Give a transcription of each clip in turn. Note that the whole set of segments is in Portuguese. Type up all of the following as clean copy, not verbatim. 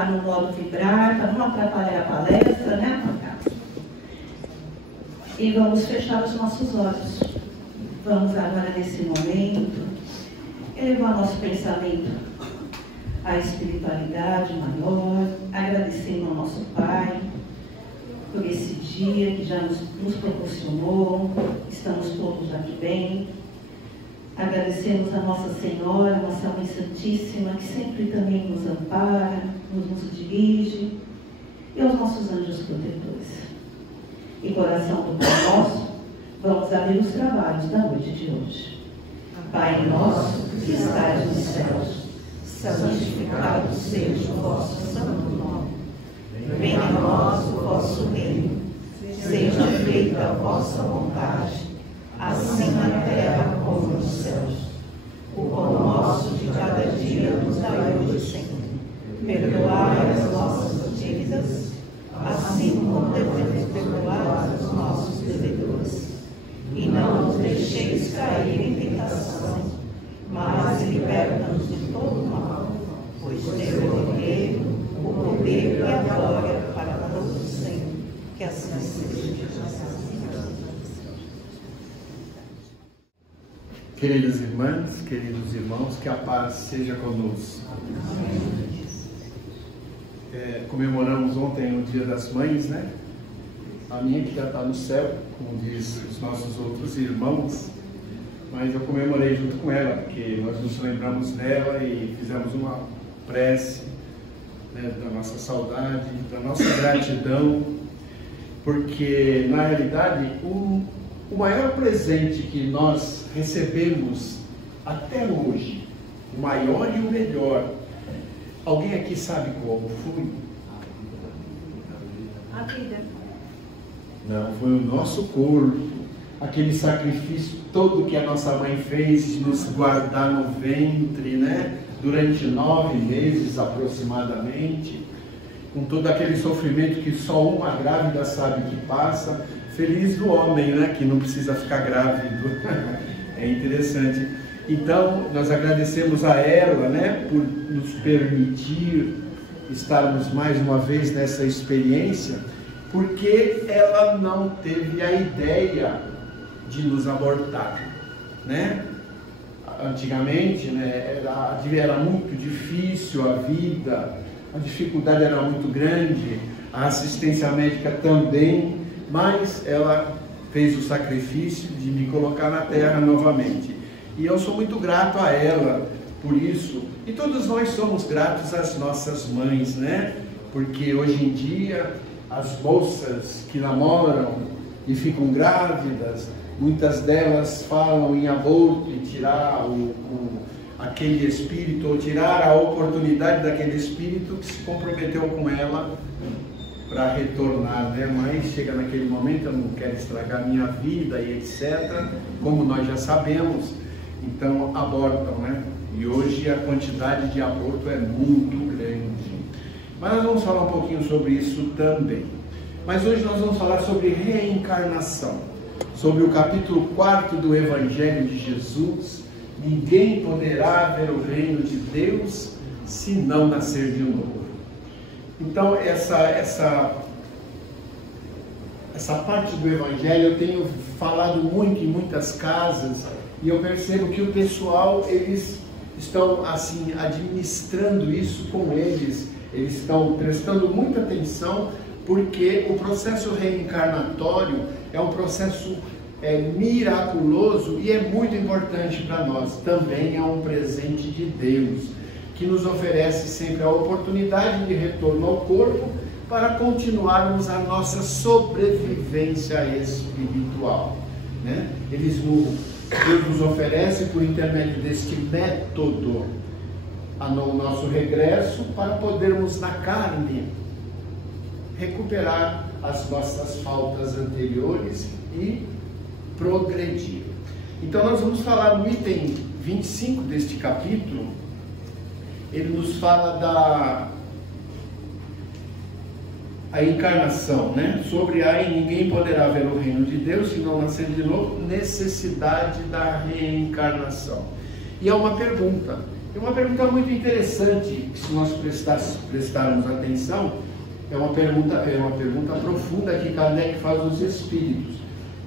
colocar no modo vibrar, para não atrapalhar a palestra, né, Marcos? E vamos fechar os nossos olhos. Vamos agora, nesse momento, elevar nosso pensamento à espiritualidade maior, agradecendo ao nosso Pai por esse dia que já nos proporcionou, estamos todos aqui bem. Agradecemos a Nossa Senhora, Nossa Mãe Santíssima, que sempre também nos ampara, nos dirige, e aos nossos anjos protetores. E coração do Pai Nosso, vamos abrir os trabalhos da noite de hoje. Pai nosso, que estais nos céus, santificado seja o vosso santo nome. Venha a nós o vosso reino, seja feita a vossa vontade, assim na terra como nos céus. O pão nosso de cada dia nos dai hoje, Senhor. Perdoai as nossas dívidas, assim como devemos perdoar os nossos devedores. E não nos deixeis cair em tentação, mas liberta-nos de todo mal, pois teu é o reino, o poder e a glória para todos sempre. Que assim seja. Queridas irmãs, queridos irmãos, que a paz seja conosco. Comemoramos ontem o Dia das Mães, né? A minha que já está no céu, como diz os nossos outros irmãos, mas eu comemorei junto com ela, porque nós nos lembramos dela e fizemos uma prece, né, da nossa saudade, da nossa gratidão, porque na realidade o maior presente que nós recebemos até hoje, o maior e o melhor, alguém aqui sabe qual foi? A vida. Não, foi o nosso corpo, aquele sacrifício todo que a nossa mãe fez de nos guardar no ventre, né? Durante 9 meses aproximadamente, com todo aquele sofrimento que só uma grávida sabe que passa. Feliz do homem, né? Que não precisa ficar grávido. É interessante. Então, nós agradecemos a ela, né? Por nos permitir estarmos mais uma vez nessa experiência, porque ela não teve a ideia de nos abortar, né? Antigamente, né, era muito difícil a vida, a dificuldade era muito grande, a assistência médica também, mas ela fez o sacrifício de me colocar na terra novamente. E eu sou muito grato a ela por isso. E todos nós somos gratos às nossas mães, né? Porque hoje em dia as moças que namoram e ficam grávidas, muitas delas falam em aborto e tirar aquele espírito, ou tirar a oportunidade daquele espírito que se comprometeu com ela para retornar, né? Mas chega naquele momento, eu não quero estragar minha vida e etc., como nós já sabemos, então abortam, né? E hoje a quantidade de aborto é muito grande. Mas nós vamos falar um pouquinho sobre isso também. Mas hoje nós vamos falar sobre reencarnação, sobre o capítulo 4 do Evangelho de Jesus. Ninguém poderá ver o reino de Deus se não nascer de novo. Então essa parte do Evangelho eu tenho falado muito em muitas casas, e eu percebo que o pessoal, eles estão assim administrando isso com eles estão prestando muita atenção, porque o processo reencarnatório é um processo miraculoso e é muito importante para nós. Também é um presente de Deus, que nos oferece sempre a oportunidade de retorno ao corpo para continuarmos a nossa sobrevivência espiritual, né? Deus nos oferece, por intermédio deste método, o nosso regresso, para podermos na carne recuperar as nossas faltas anteriores e progredir. Então nós vamos falar no item 25 deste capítulo. Ele nos fala a encarnação, né? Sobre ninguém poderá ver o reino de Deus se não nascer de novo, necessidade da reencarnação. E é uma pergunta: É uma pergunta muito interessante, que se nós prestarmos atenção, é uma pergunta profunda que Kardec faz aos espíritos,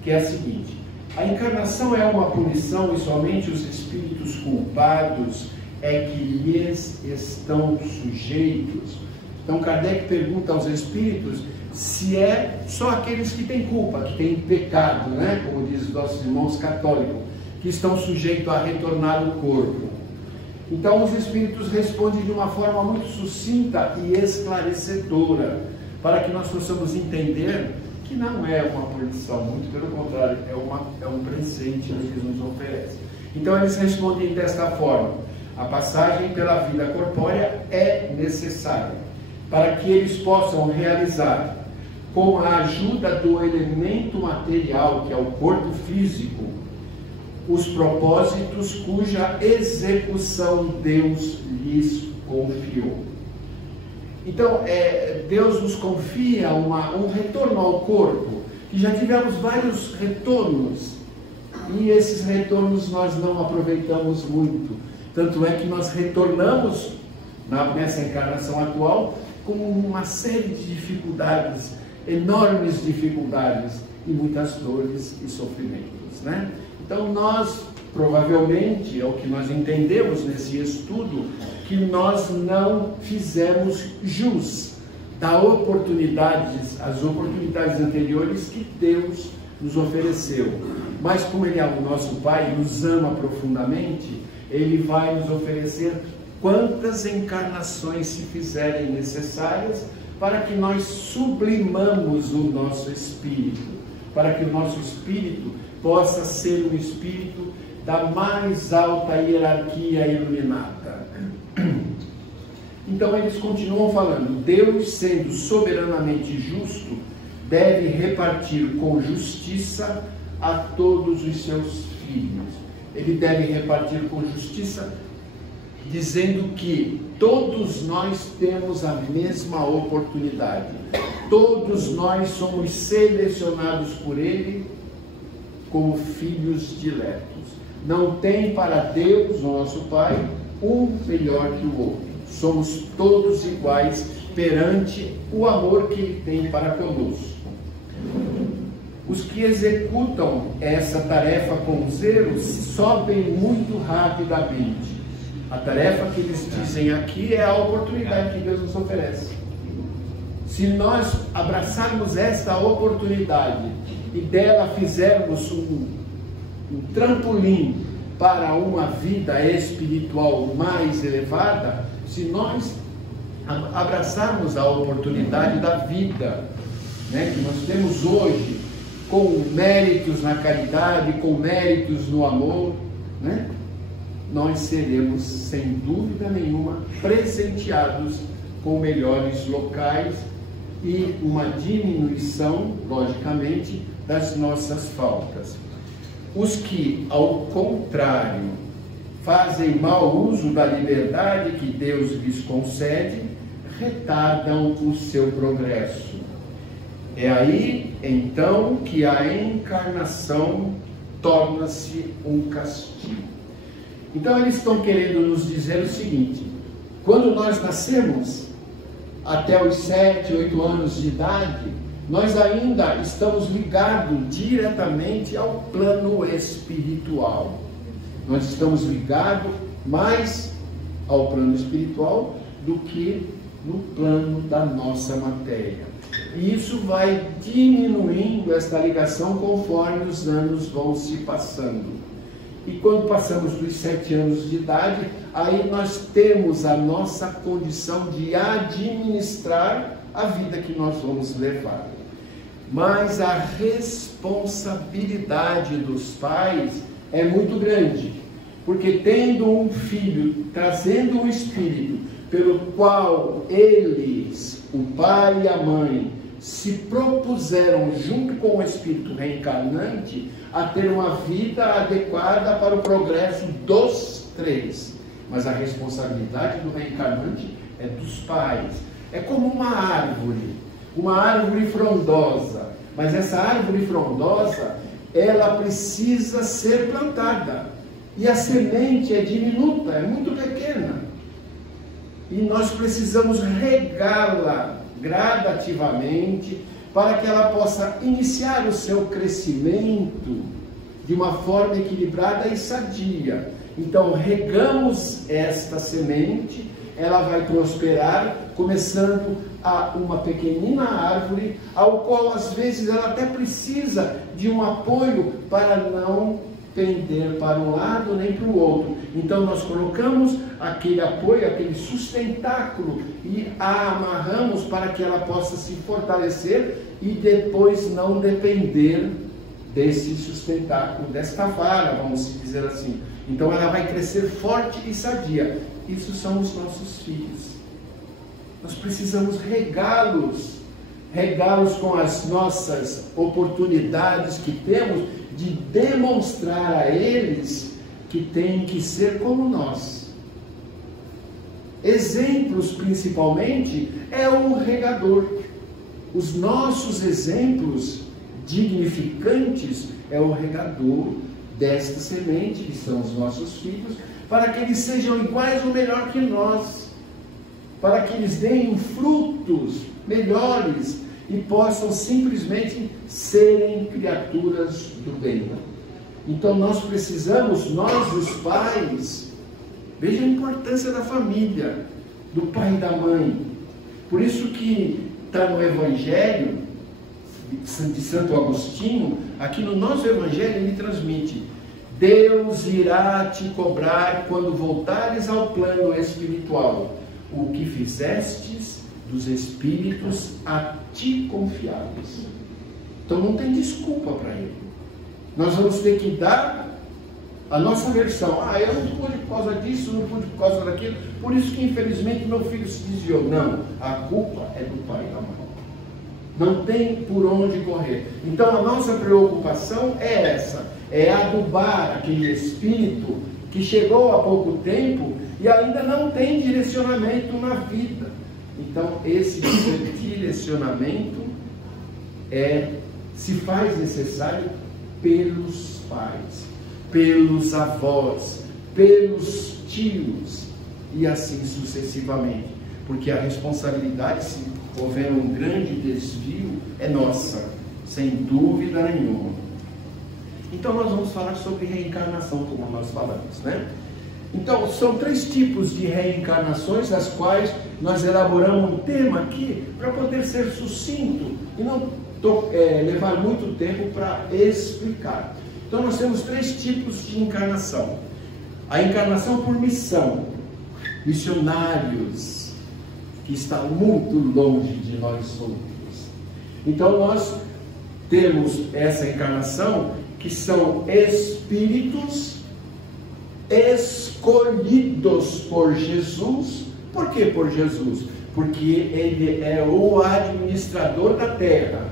que é a seguinte: a encarnação é uma punição e somente os espíritos culpados é que lhes estão sujeitos? Então Kardec pergunta aos espíritos se é só aqueles que têm culpa, que têm pecado, né? Como diz os nossos irmãos católicos, que estão sujeitos a retornar ao corpo. Então os espíritos respondem de uma forma muito sucinta e esclarecedora, para que nós possamos entender que não é uma punição, muito pelo contrário, é um presente que eles nos oferecem. Então eles respondem desta forma: a passagem pela vida corpórea é necessária para que eles possam realizar, com a ajuda do elemento material, que é o corpo físico, os propósitos cuja execução Deus lhes confiou. Então, Deus nos confia um retorno ao corpo, que já tivemos vários retornos, e esses retornos nós não aproveitamos muito. Tanto é que nós retornamos nessa encarnação atual com uma série de dificuldades, enormes dificuldades, e muitas dores e sofrimentos, né? Então nós, provavelmente, é o que nós entendemos nesse estudo, que nós não fizemos jus às oportunidades anteriores que Deus nos ofereceu. Mas como Ele é o nosso Pai, nos ama profundamente, Ele vai nos oferecer quantas encarnações se fizerem necessárias para que nós sublimamos o nosso espírito, para que o nosso espírito possa ser um espírito da mais alta hierarquia iluminada. Então eles continuam falando: Deus, sendo soberanamente justo, deve repartir com justiça a todos os seus filhos. Ele deve repartir com justiça, dizendo que todos nós temos a mesma oportunidade. Todos nós somos selecionados por Ele como filhos diletos. Não tem para Deus, o nosso Pai, um melhor que o outro. Somos todos iguais perante o amor que Ele tem para conosco. Os que executam essa tarefa com zelo sobem muito rapidamente. A tarefa que eles dizem aqui é a oportunidade que Deus nos oferece. Se nós abraçarmos esta oportunidade e dela fizermos um trampolim para uma vida espiritual mais elevada, se nós abraçarmos a oportunidade da vida, né, que nós temos hoje, com méritos na caridade, com méritos no amor, né, nós seremos, sem dúvida nenhuma, presenteados com melhores locais e uma diminuição, logicamente, das nossas faltas. Os que, ao contrário, fazem mau uso da liberdade que Deus lhes concede, retardam o seu progresso. É aí, então, que a encarnação torna-se um castigo. Então, eles estão querendo nos dizer o seguinte: quando nós nascemos, até os 7, 8 anos de idade, nós ainda estamos ligados diretamente ao plano espiritual. Nós estamos ligados mais ao plano espiritual do que no plano da nossa matéria. E isso vai diminuindo esta ligação conforme os anos vão se passando. E quando passamos dos 7 anos de idade, aí nós temos a nossa condição de administrar a vida que nós vamos levar. Mas a responsabilidade dos pais é muito grande, porque tendo um filho, trazendo um espírito pelo qual eles, o pai e a mãe, se propuseram, junto com o espírito reencarnante, a ter uma vida adequada para o progresso dos três. Mas a responsabilidade do reencarnante é dos pais. É como uma árvore frondosa. Mas essa árvore frondosa, ela precisa ser plantada. E a semente é diminuta, é muito pequena. E nós precisamos regá-la gradativamente para que ela possa iniciar o seu crescimento de uma forma equilibrada e sadia. Então, regamos esta semente, ela vai prosperar, começando a uma pequenina árvore, ao qual às vezes ela até precisa de um apoio para não pender para um lado nem para o outro. Então nós colocamos aquele apoio, aquele sustentáculo e a amarramos para que ela possa se fortalecer e depois não depender desse sustentáculo, desta vara, vamos dizer assim. Então ela vai crescer forte e sadia. Isso são os nossos filhos. Nós precisamos regá-los com as nossas oportunidades que temos de demonstrar a eles que têm que ser como nós. Exemplos, principalmente, é o regador. Os nossos exemplos dignificantes é o regador desta semente, que são os nossos filhos, para que eles sejam iguais ou melhor que nós, para que eles deem frutos melhores e possam simplesmente serem criaturas do bem. Então nós precisamos, nós os pais, veja a importância da família, do pai e da mãe. Por isso que está no Evangelho de Santo Agostinho, aqui no nosso Evangelho ele transmite: Deus irá te cobrar quando voltares ao plano espiritual o que fizestes dos espíritos a ti confiados. Então não tem desculpa para ele. Nós vamos ter que dar a nossa versão. Eu não pude por causa disso, não pude por causa daquilo, por isso que infelizmente meu filho se desviou. Não, a culpa é do pai e da mãe. Não tem por onde correr. Então a nossa preocupação é essa, é adubar aquele espírito que chegou há pouco tempo e ainda não tem direcionamento na vida. Então esse direcionamento se faz necessário pelos pais, pelos avós, pelos tios e assim sucessivamente, porque a responsabilidade, se houver um grande desvio, é nossa, sem dúvida nenhuma. Então nós vamos falar sobre reencarnação, como nós falamos, né? Então são 3 tipos de reencarnações, as quais nós elaboramos um tema aqui para poder ser sucinto e não levar muito tempo para explicar. Então nós temos 3 tipos de encarnação. A encarnação por missão, missionários que estão muito longe de nós outros. Então nós temos essa encarnação que são espíritos escolhidos por Jesus. Por que por Jesus? Porque ele é o administrador da Terra.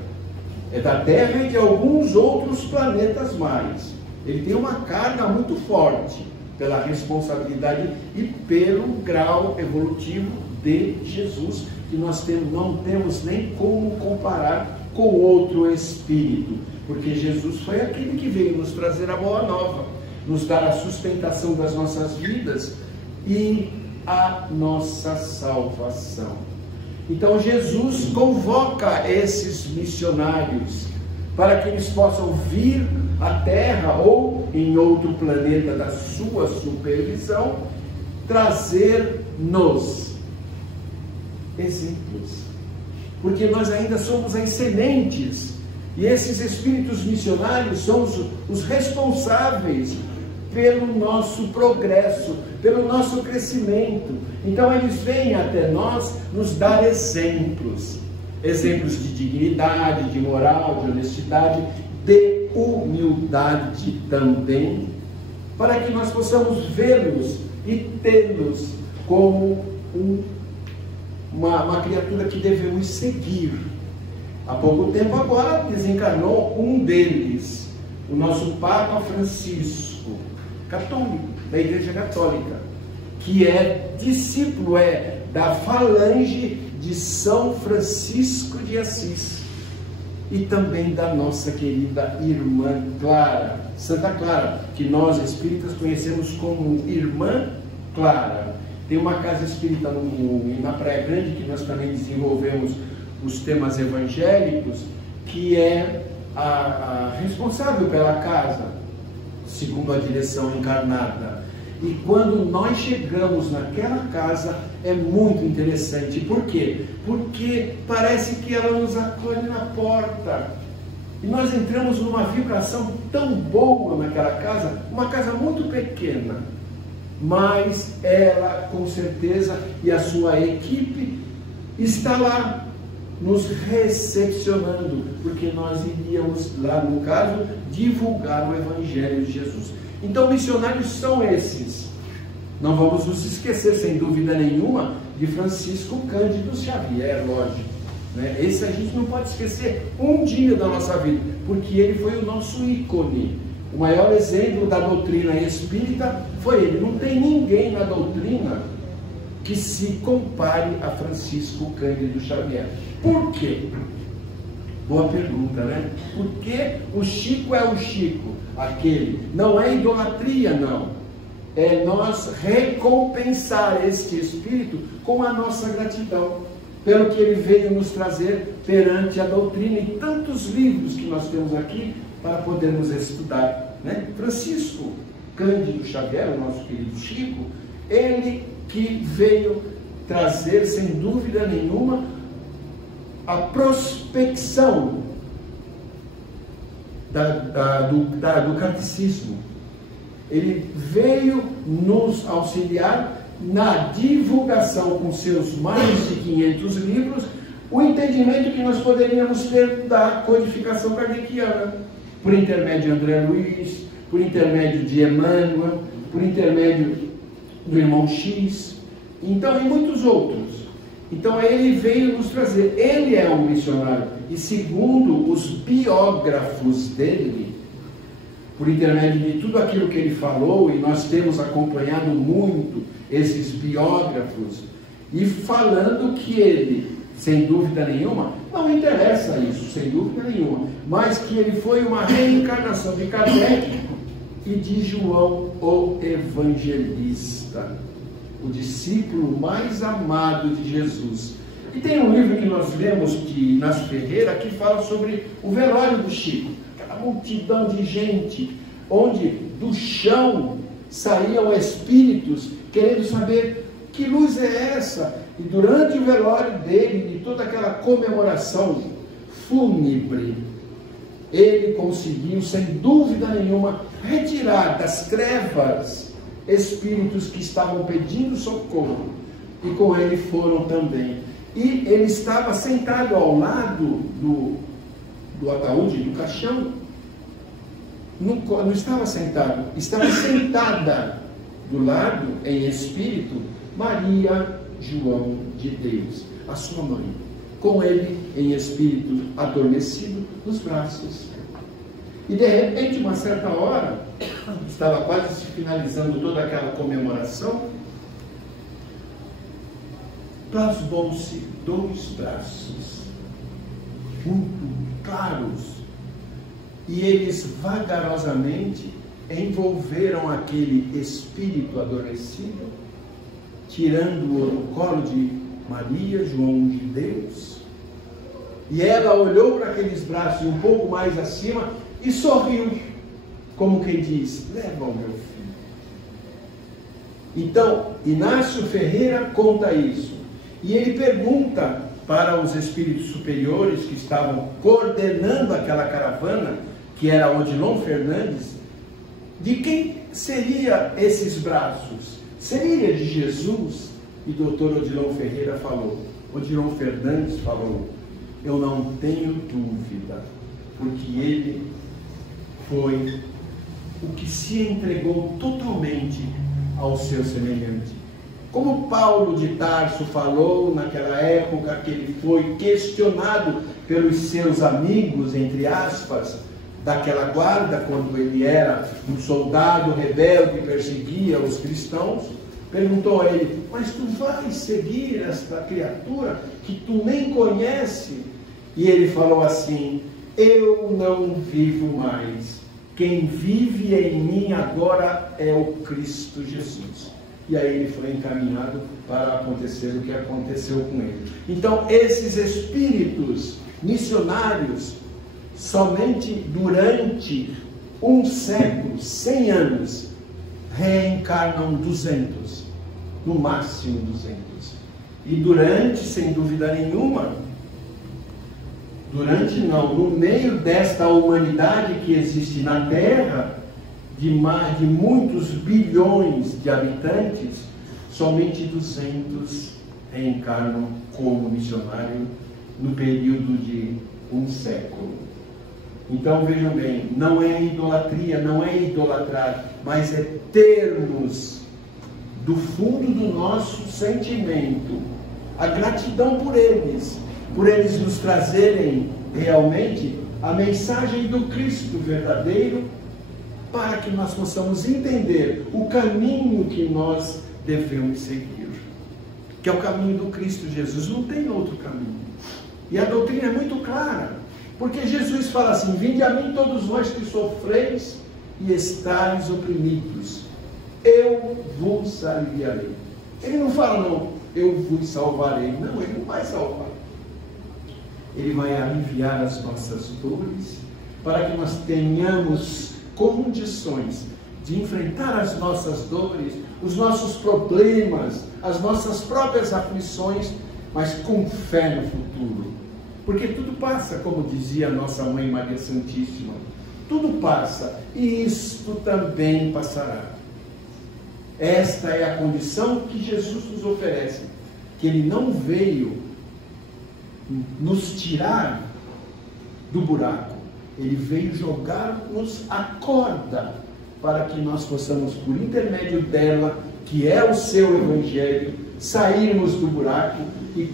É da Terra e de alguns outros planetas mais. Ele tem uma carga muito forte pela responsabilidade e pelo grau evolutivo de Jesus, que nós não temos nem como comparar com outro espírito, porque Jesus foi aquele que veio nos trazer a boa nova, nos dar a sustentação das nossas vidas e a nossa salvação. Então Jesus convoca esses missionários para que eles possam vir à Terra ou em outro planeta da sua supervisão, trazer-nos exemplos, porque nós ainda somos as sementes e esses espíritos missionários são os responsáveis pelo nosso progresso, pelo nosso crescimento. Então eles vêm até nós nos dar exemplos de dignidade, de moral, de honestidade, de humildade também, para que nós possamos vê-los e tê-los como uma criatura que devemos seguir. Há pouco tempo agora desencarnou um deles, o nosso Papa Francisco, católico, da Igreja Católica, que é discípulo da falange de São Francisco de Assis. e também da nossa querida irmã Clara, Santa Clara, que nós espíritas conhecemos como Irmã Clara. Tem uma casa espírita na Praia Grande, que nós também desenvolvemos os temas evangélicos, que é a responsável pela casa, segundo a direção encarnada. E quando nós chegamos naquela casa, é muito interessante. Por quê? Porque parece que ela nos acolhe na porta. E nós entramos numa vibração tão boa naquela casa, uma casa muito pequena. Mas ela, com certeza, e a sua equipe está lá, nos recepcionando, porque nós iríamos lá, no caso, divulgar o Evangelho de Jesus. Então, missionários são esses. Não vamos nos esquecer, sem dúvida nenhuma, de Francisco Cândido Xavier, lógico. Né? Esse a gente não pode esquecer um dia da nossa vida, porque ele foi o nosso ícone. O maior exemplo da doutrina espírita foi ele. Não tem ninguém na doutrina que se compare a Francisco Cândido Xavier. Por quê? Boa pergunta, né? Porque o Chico é o Chico, aquele. Não é idolatria, não. É nós recompensar este espírito com a nossa gratidão, pelo que ele veio nos trazer perante a doutrina e tantos livros que nós temos aqui para podermos estudar, né? Francisco Cândido Xavier, o nosso querido Chico, ele que veio trazer, sem dúvida nenhuma, a prospecção do catecismo. Ele veio nos auxiliar na divulgação, com seus mais de 500 livros, o entendimento que nós poderíamos ter da codificação kardeciana, por intermédio de André Luiz, por intermédio de Emmanuel, por intermédio do irmão X, então, e muitos outros. Então, ele veio nos trazer, ele é um missionário, e segundo os biógrafos dele, por intermédio de tudo aquilo que ele falou, e nós temos acompanhado muito esses biógrafos, e falando que ele, sem dúvida nenhuma, não interessa isso, sem dúvida nenhuma, mas que ele foi uma reencarnação de Kardec e de João o Evangelista, o discípulo mais amado de Jesus. E tem um livro que nós lemos de Inácio Ferreira que fala sobre o velório do Chico, aquela multidão de gente, onde do chão saíam espíritos querendo saber que luz é essa. E durante o velório dele, de toda aquela comemoração fúnebre, ele conseguiu, sem dúvida nenhuma, retirar das trevas espíritos que estavam pedindo socorro, e com ele foram também. E ele estava sentado ao lado do ataúde, do caixão. Não estava sentado, estava sentada do lado, em espírito, Maria João de Deus, a sua mãe, com ele em espírito adormecido nos braços. E de repente, uma certa hora, estava quase se finalizando toda aquela comemoração, plasmou-se dois braços muito claros, e eles vagarosamente envolveram aquele espírito adormecido, tirando-o no colo de Maria João de Deus, e ela olhou para aqueles braços um pouco mais acima e sorriu, como quem diz: leva o meu filho. Então, Inácio Ferreira conta isso, e ele pergunta para os espíritos superiores que estavam coordenando aquela caravana, que era Odilon Fernandes, de quem seria esses braços? Seria de Jesus? E doutor Odilon Ferreira falou, Odilon Fernandes falou: eu não tenho dúvida, porque ele foi o que se entregou totalmente ao seu semelhante. Como Paulo de Tarso falou naquela época, que ele foi questionado pelos seus amigos, entre aspas, daquela guarda, quando ele era um soldado rebelde que perseguia os cristãos, perguntou a ele: mas tu vais seguir esta criatura que tu nem conhece? E ele falou assim: eu não vivo mais. Quem vive em mim agora é o Cristo Jesus. E aí ele foi encaminhado para acontecer o que aconteceu com ele. Então, esses espíritos missionários, somente durante um século, 100 anos, reencarnam 200, no máximo 200. E durante, sem dúvida nenhuma, no meio desta humanidade que existe na Terra, de muitos bilhões de habitantes, somente 200 reencarnam como missionário no período de um século. Então vejam bem, não é idolatria, não é idolatrar, mas é termos do fundo do nosso sentimento a gratidão por eles nos trazerem realmente a mensagem do Cristo verdadeiro, para que nós possamos entender o caminho que nós devemos seguir, que é o caminho do Cristo Jesus. Não tem outro caminho. E a doutrina é muito clara, porque Jesus fala assim: vinde a mim todos vós que sofreis e estáis oprimidos, eu vos aliviarei. Ele não fala, não, eu vos salvarei. Não, ele não vai salvar. Ele vai aliviar as nossas dores, para que nós tenhamos condições de enfrentar as nossas dores, os nossos problemas, as nossas próprias aflições, mas com fé no futuro. Porque tudo passa, como dizia a nossa Mãe Maria Santíssima. Tudo passa, e isto também passará. Esta é a condição que Jesus nos oferece, que Ele não veio nos tirar do buraco, Ele veio jogar-nos a corda, para que nós possamos, por intermédio dela, que é o seu Evangelho, sairmos do buraco e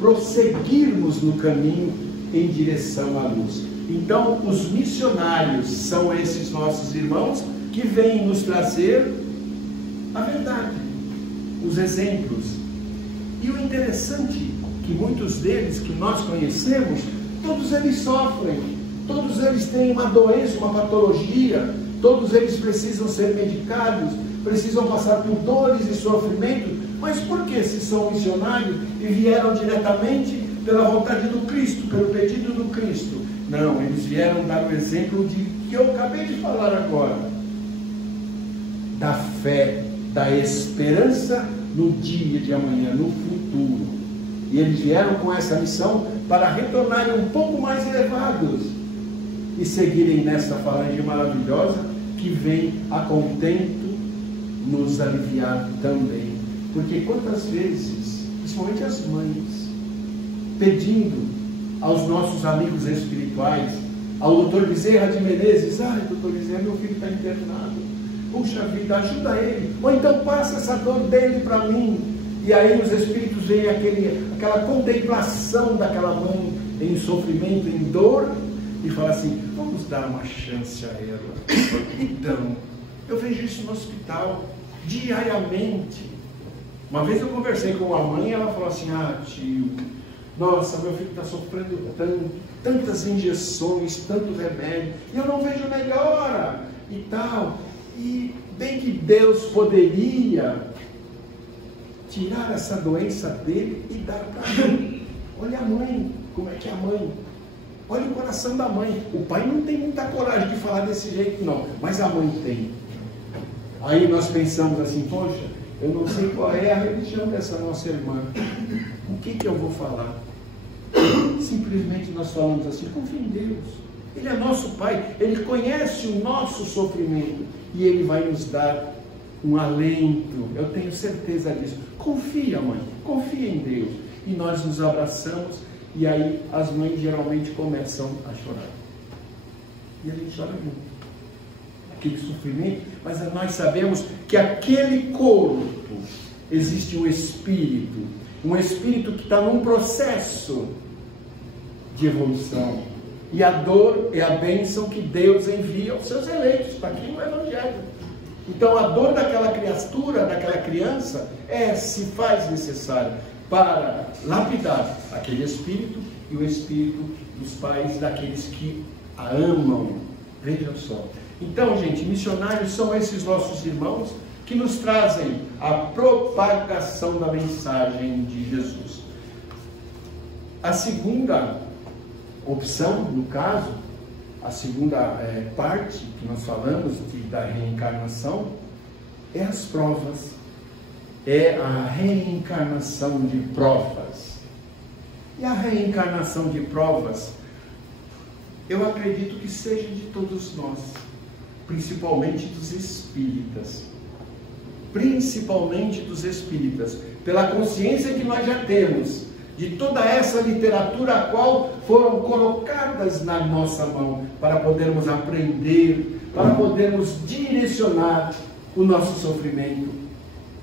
prosseguirmos no caminho em direção à luz. Então, os missionários são esses nossos irmãos que vêm nos trazer a verdade, os exemplos. E o interessante que muitos deles que nós conhecemos, todos eles sofrem, todos eles têm uma doença, uma patologia, todos eles precisam ser medicados, precisam passar por dores e sofrimento. Mas por que, se são missionários e vieram diretamente pela vontade do Cristo, pelo pedido do Cristo? Não, eles vieram dar o exemplo de que eu acabei de falar agora, da fé, da esperança no dia de amanhã, no futuro. E eles vieram com essa missão para retornarem um pouco mais elevados e seguirem nesta falange maravilhosa que vem a contento nos aliviar também. Porque quantas vezes, principalmente as mães, pedindo aos nossos amigos espirituais, ao doutor Bezerra de Menezes: doutor Bezerra, meu filho está internado, puxa vida, ajuda ele, ou então passa essa dor dele para mim. E aí os espíritos veem aquela contemplação daquela mãe em sofrimento, em dor, e falam assim: vamos dar uma chance a ela. Então, eu vejo isso no hospital diariamente. Uma vez eu conversei com uma mãe e ela falou assim: tio, nossa, meu filho está sofrendo tantas injeções, tanto remédio, e eu não vejo melhora e tal. E bem que Deus poderia tirar essa doença dele e dar para mim. Olha a mãe, como é que é a mãe? Olha o coração da mãe. O pai não tem muita coragem de falar desse jeito, não, mas a mãe tem. Aí nós pensamos assim: poxa, eu não sei qual é a religião dessa nossa irmã, o que eu vou falar? Simplesmente nós falamos assim: confia em Deus, Ele é nosso Pai, Ele conhece o nosso sofrimento e Ele vai nos dar um alento. Eu tenho certeza disso. Confia, mãe, confia em Deus. E nós nos abraçamos, e aí as mães geralmente começam a chorar, e a gente chora junto, aquele sofrimento. Mas nós sabemos que aquele corpo, existe um espírito que está num processo de evolução, e a dor é a bênção que Deus envia aos seus eleitos. Está aqui no Evangelho. Então a dor daquela criatura, daquela criança, se faz necessário para lapidar aquele espírito e o espírito dos pais daqueles que a amam. Vejam só. Então, gente, missionários são esses nossos irmãos que nos trazem a propagação da mensagem de Jesus. A segunda opção, no caso, a segunda parte que nós falamos da reencarnação, é as provas. É a reencarnação de provas. E a reencarnação de provas, eu acredito que seja de todos nós, principalmente dos espíritas. Principalmente dos espíritas, pela consciência que nós já temos de toda essa literatura a qual foram colocadas na nossa mão para podermos aprender, para podermos direcionar o nosso sofrimento,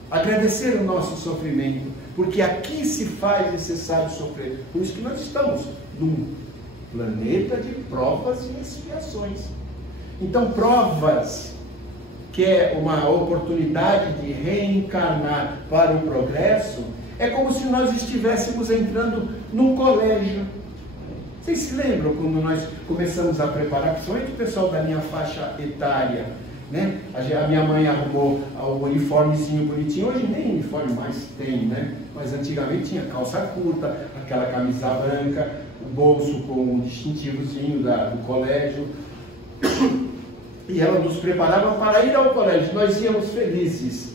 agradecer o nosso sofrimento, porque aqui se faz necessário sofrer. Por isso que nós estamos num planeta de provas e expiações. Então, provas, que é uma oportunidade de reencarnar para o progresso, é como se nós estivéssemos entrando num colégio. Vocês se lembram quando nós começamos a preparar, principalmente o pessoal da minha faixa etária, né? A minha mãe arrumou o uniformezinho bonitinho, hoje nem uniforme mais tem, né? Mas antigamente tinha calça curta, aquela camisa branca, o bolso com um distintivozinho do colégio. E ela nos preparava para ir ao colégio, nós íamos felizes.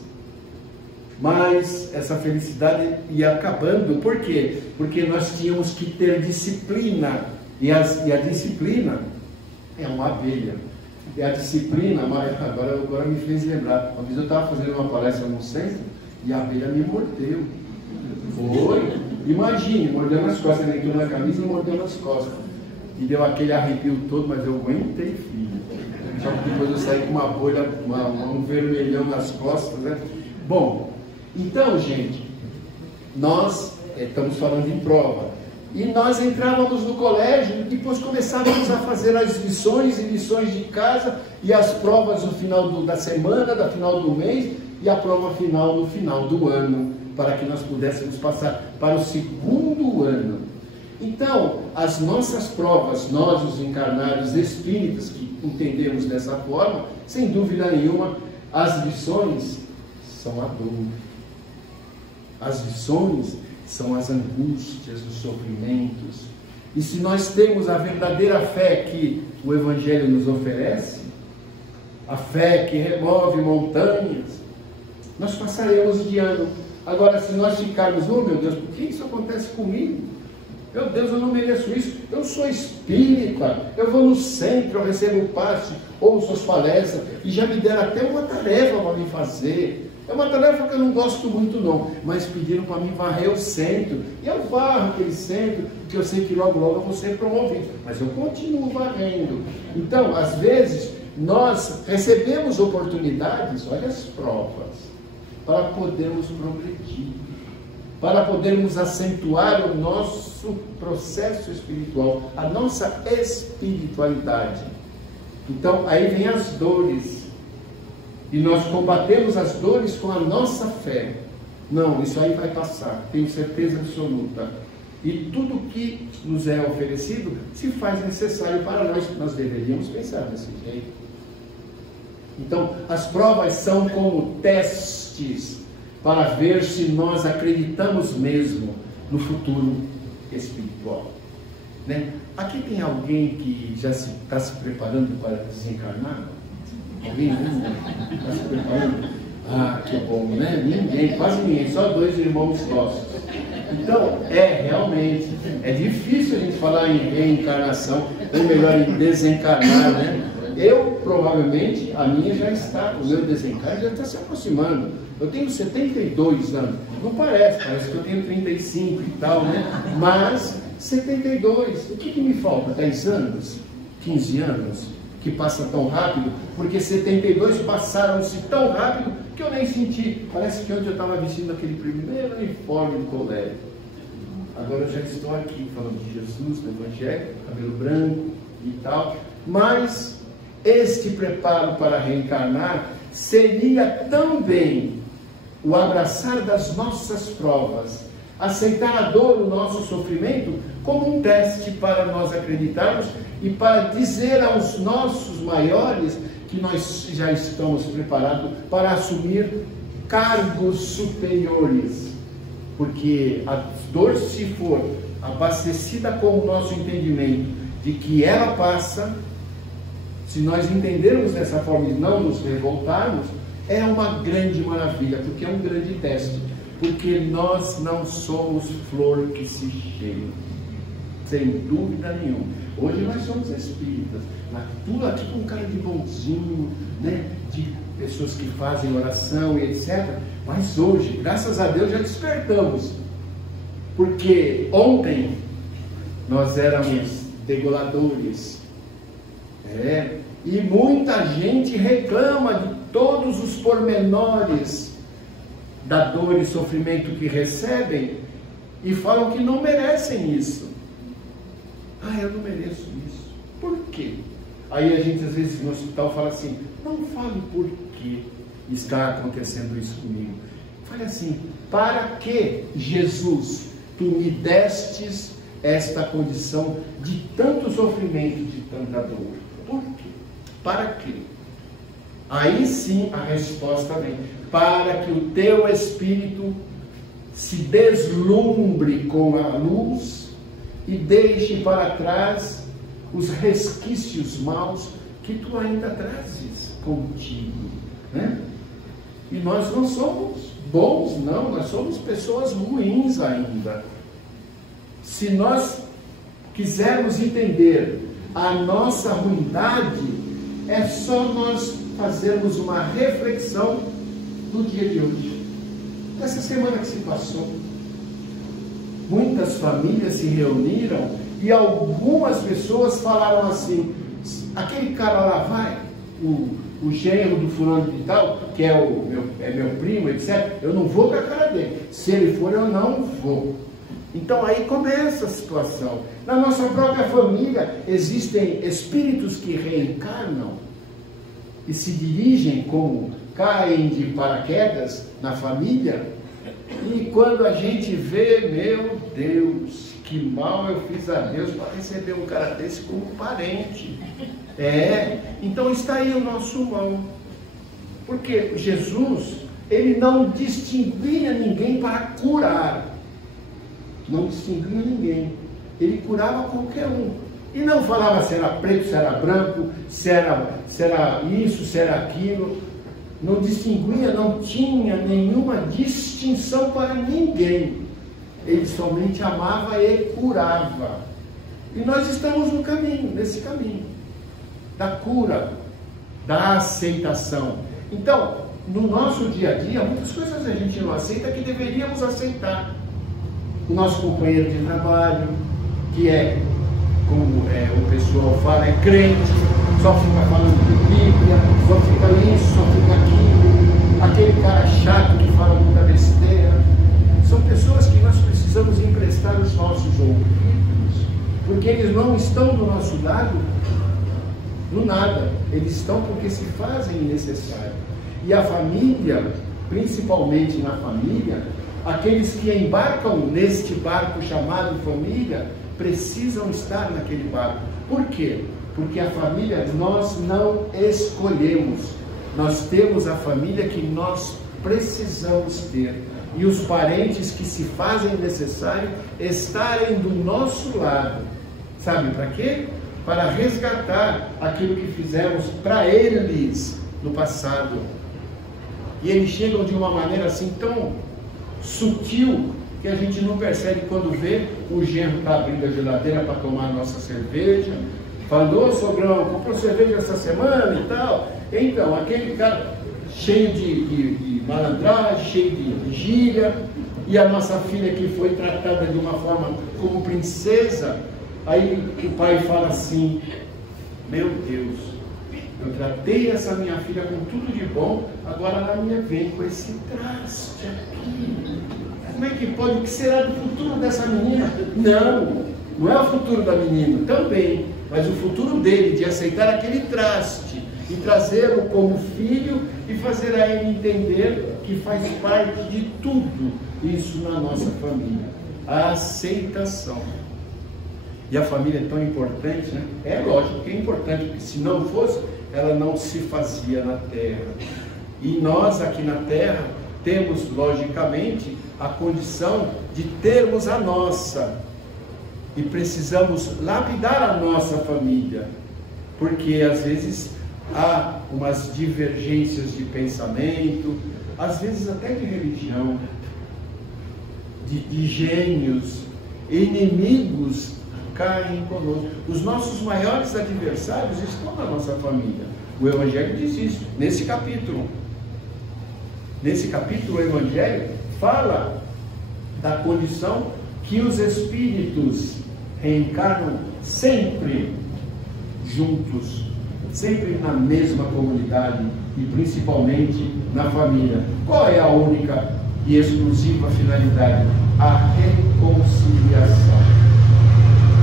Mas essa felicidade ia acabando, por quê? Porque nós tínhamos que ter disciplina, e a disciplina é uma abelha. E a disciplina, agora me fez lembrar, uma vez eu estava fazendo uma palestra no centro, e a abelha me mordeu. Foi, imagine, mordeu nas costas, ele entrou na camisa e mordeu nas costas. E deu aquele arrepio todo, mas eu aguentei, filho. Só que depois eu saí com uma bolha, um vermelhão nas costas, né? Bom, então, gente, nós estamos falando em prova. E nós entrávamos no colégio e depois começávamos a fazer as lições e lições de casa e as provas no final da semana, no final do mês e a prova final no final do ano, para que nós pudéssemos passar para o segundo ano. Então, as nossas provas, nós os encarnados espíritas que entendemos dessa forma, sem dúvida nenhuma, as lições são a dor. As lições são as angústias, os sofrimentos. E se nós temos a verdadeira fé que o Evangelho nos oferece, a fé que remove montanhas, nós passaremos de ano. Agora, se nós ficarmos, oh meu Deus, por que isso acontece comigo? Meu Deus, eu não mereço isso, eu sou espírita, eu vou no centro, eu recebo passe, ouço as palestras, e já me deram até uma tarefa para me fazer. É uma tarefa que eu não gosto muito não, mas pediram para mim varrer o centro, e eu varro aquele centro, porque eu sei que logo eu vou ser promovido, mas eu continuo varrendo. Então, às vezes, nós recebemos oportunidades, olha as provas, para podermos progredir, para podermos acentuar o nosso processo espiritual, a nossa espiritualidade. Então, aí vem as dores. E nós combatemos as dores com a nossa fé. Não, isso aí vai passar, tenho certeza absoluta. E tudo que nos é oferecido se faz necessário para nós deveríamos pensar desse jeito. Então, as provas são como testes para ver se nós acreditamos mesmo no futuro espiritual. Né? Aqui tem alguém que já está se preparando para desencarnar? Alguém está se preparando? Ah, que bom, né? Ninguém, quase ninguém, só 2 irmãos nossos. Então, realmente, é difícil a gente falar em reencarnação, ou melhor, em desencarnar, né? Eu, provavelmente, a minha já está, o meu desencarne já está se aproximando. Eu tenho 72 anos, não parece que eu tenho 35 e tal, né? Mas 72, o que me falta? 10 anos? 15 anos? Que passa tão rápido? Porque 72 passaram-se tão rápido que eu nem senti. Parece que ontem eu estava vestindo aquele primeiro uniforme do colégio. Agora eu já estou aqui falando de Jesus, do Evangelho, cabelo branco e tal. Mas este preparo para reencarnar seria também o abraçar das nossas provas, aceitar a dor, o nosso sofrimento, como um teste para nós acreditarmos e para dizer aos nossos maiores que nós já estamos preparados para assumir cargos superiores. Porque a dor, se for abastecida com o nosso entendimento de que ela passa, se nós entendermos dessa forma e não nos revoltarmos, é uma grande maravilha, porque é um grande teste. Porque nós não somos flor que se cheira, sem dúvida nenhuma. Hoje nós somos espíritas, tudo aqui com cara de bonzinho, né? De pessoas que fazem oração e etc. Mas hoje, graças a Deus, já despertamos. Porque ontem nós éramos degoladores. E muita gente reclama de todos os pormenores da dor e sofrimento que recebem e falam que não merecem isso. Eu não mereço isso. Por quê? Aí a gente às vezes no hospital fala assim, não fale por que está acontecendo isso comigo. Fale assim, para que, Jesus, tu me destes esta condição de tanto sofrimento, de tanta dor? Por quê? Para quê? Aí sim a resposta vem. Para que o teu espírito se deslumbre com a luz e deixe para trás os resquícios maus que tu ainda trazes contigo, né? E nós não somos bons, não, nós somos pessoas ruins ainda. Se nós quisermos entender a nossa ruindade, é só nós fazermos uma reflexão no dia de hoje, nessa semana que se passou. Muitas famílias se reuniram e algumas pessoas falaram assim, aquele cara lá vai, o genro do fulano de tal, que é meu primo, etc., eu não vou com a cara dele, se ele for eu não vou. Então aí começa a situação. Na nossa própria família existem espíritos que reencarnam e se dirigem como caem de paraquedas na família, e quando a gente vê, meu Deus, que mal eu fiz a Deus para receber um cara desse como parente. Então está aí o nosso mal. Porque Jesus, ele não distinguia ninguém para curar. Não distinguia ninguém. Ele curava qualquer um. E não falava se era preto, se era branco, se era isso, se era aquilo. Não distinguia, não tinha nenhuma distinção para ninguém. Ele somente amava e curava. E nós estamos no caminho, nesse caminho da cura, da aceitação. Então, no nosso dia a dia, muitas coisas a gente não aceita que deveríamos aceitar. O nosso companheiro de trabalho, que como o pessoal fala, é crente, só fica falando de Bíblia, só fica isso, só fica aquilo, aquele cara chato que fala muita besteira. São pessoas que nós precisamos emprestar os nossos ouvidos, porque eles não estão do nosso lado do nada, eles estão porque se fazem necessário. E a família, principalmente na família, aqueles que embarcam neste barco chamado família, precisam estar naquele barco. Por quê? Porque a família nós não escolhemos. Nós temos a família que nós precisamos ter. E os parentes que se fazem necessário estarem do nosso lado. Sabe para quê? Para resgatar aquilo que fizemos para eles no passado. E eles chegam de uma maneira assim tão sutil que a gente não percebe quando vê o genro está abrindo a geladeira para tomar a nossa cerveja, falando, ô sogrão, comprou cerveja essa semana e tal. Então, aquele cara cheio de malandragem, cheio de gíria, e a nossa filha que foi tratada de uma forma como princesa, aí o pai fala assim, meu Deus, eu tratei essa minha filha com tudo de bom, agora ela me vem com esse traste aqui. Como é que pode? O que será do futuro dessa menina? Não é o futuro da menina, também, mas o futuro dele, de aceitar aquele traste e trazê-lo como filho e fazer a ele entender que faz parte de tudo isso na nossa família. a aceitação. E a família é tão importante, né? É lógico que é importante, porque se não fosse, ela não se fazia na terra. E nós aqui na terra temos, logicamente, a condição de termos a nossa. E precisamos lapidar a nossa família, porque às vezes há umas divergências de pensamento, às vezes até de religião, de gênios, inimigos caem conosco. Os nossos maiores adversários estão na nossa família. O Evangelho diz isso, nesse capítulo. Nesse capítulo, o Evangelho fala da condição que os espíritos reencarnam sempre juntos, sempre na mesma comunidade e principalmente na família. Qual é a única e exclusiva finalidade? A reconciliação.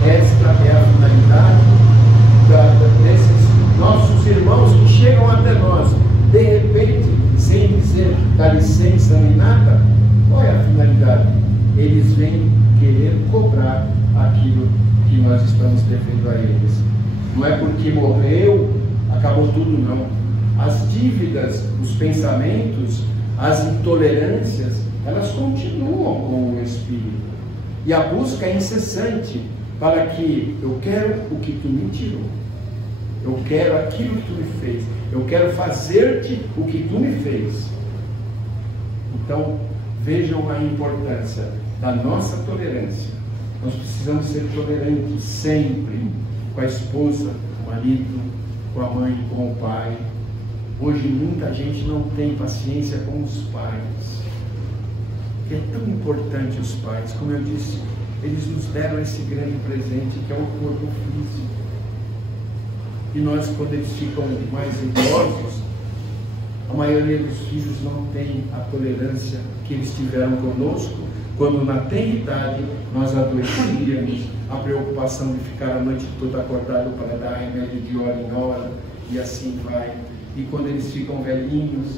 Esta é a finalidade desses nossos irmãos que chegam até nós, de repente, sem dizer dá licença nem nada. Qual é a finalidade? Eles vêm querer cobrar aquilo que nós estamos devendo a eles. Não é porque morreu, acabou tudo, não. As dívidas, os pensamentos, as intolerâncias, elas continuam com o Espírito. E a busca é incessante para que eu quero o que tu me tirou. Eu quero aquilo que tu me fez. Eu quero fazer-te o que tu me fez. Então, vejam a importância da nossa tolerância. Nós precisamos ser tolerantes sempre com a esposa, com o marido, com a mãe, com o pai. Hoje muita gente não tem paciência com os pais. É tão importante os pais, como eu disse, eles nos deram esse grande presente que é o corpo físico. E nós, quando eles ficam mais idosos, a maioria dos filhos não tem a tolerância que eles tiveram conosco, quando na tenridade nós adoecíamos, a preocupação de ficar a noite toda acordado para dar remédio de hora em hora, e assim vai. E quando eles ficam velhinhos,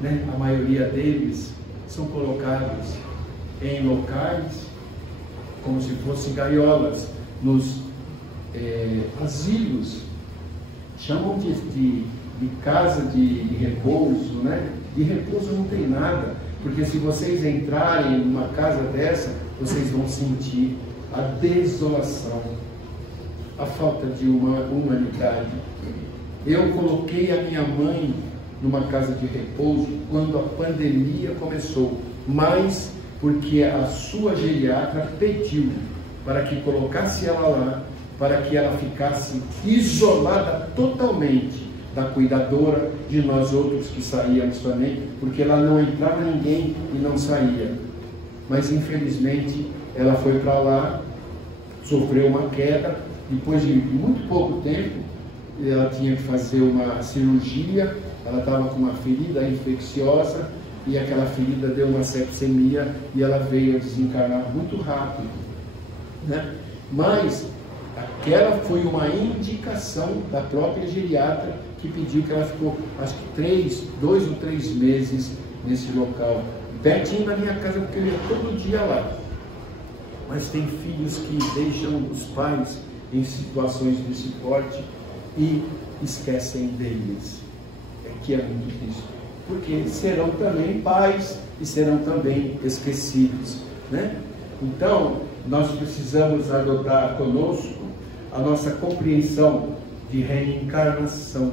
né, a maioria deles são colocados em locais como se fossem gaiolas, nos asilos, chamam de casa de repouso, né? De repouso não tem nada, porque se vocês entrarem numa casa dessa, vocês vão sentir a desolação, a falta de uma humanidade. Eu coloquei a minha mãe numa casa de repouso quando a pandemia começou, mas porque a sua geriatra pediu para que colocasse ela lá, para que ela ficasse isolada totalmente da cuidadora, de nós outros que saíamos também, porque lá não entrava ninguém e não saía. Mas infelizmente ela foi para lá, sofreu uma queda, depois de muito pouco tempo ela tinha que fazer uma cirurgia, ela estava com uma ferida infecciosa e aquela ferida deu uma sepsemia e ela veio a desencarnar muito rápido, né? Mas aquela foi uma indicação da própria geriatra que pediu que ela ficou, acho que 2 ou 3 meses nesse local, pertinho da minha casa, porque eu ia todo dia lá. Mas tem filhos que deixam os pais em situações desse porte e esquecem deles, que é muito difícil, porque serão também pais e serão também esquecidos, né? Então, nós precisamos adotar conosco a nossa compreensão de reencarnação.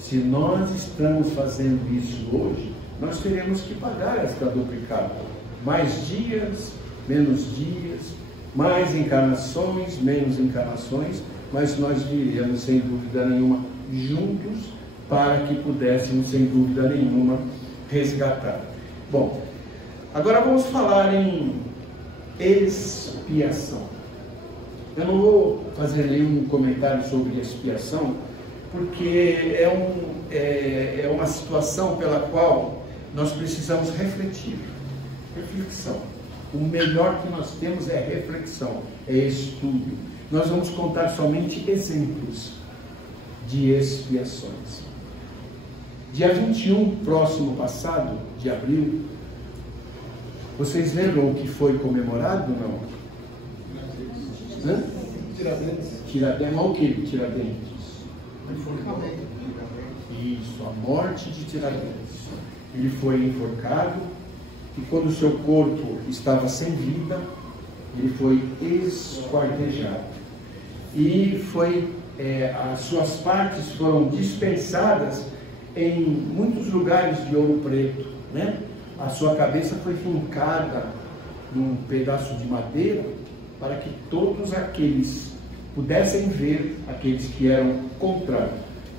Se nós estamos fazendo isso hoje, nós teremos que pagar esta duplicada. Mais dias, menos dias, mais encarnações, menos encarnações, mas nós viríamos, sem dúvida nenhuma, juntos, para que pudéssemos, sem dúvida nenhuma, resgatar. Bom, agora vamos falar em expiação. Eu não vou fazer nenhum comentário sobre expiação, porque é uma situação pela qual nós precisamos refletir. Reflexão. O melhor que nós temos é reflexão, é estudo. Nós vamos contar somente exemplos de expiações. Dia 21, próximo passado, de abril, Vocês lembram o que foi comemorado, não? Tiradentes. Tiradentes. Olha o que de Tiradentes? Isso, a morte de Tiradentes. Ele foi enforcado e quando o seu corpo estava sem vida, ele foi esquartejado. E as suas partes foram dispersadas em muitos lugares de Ouro Preto, né? A sua cabeça foi fincada num pedaço de madeira para que todos aqueles pudessem ver, aqueles que eram contra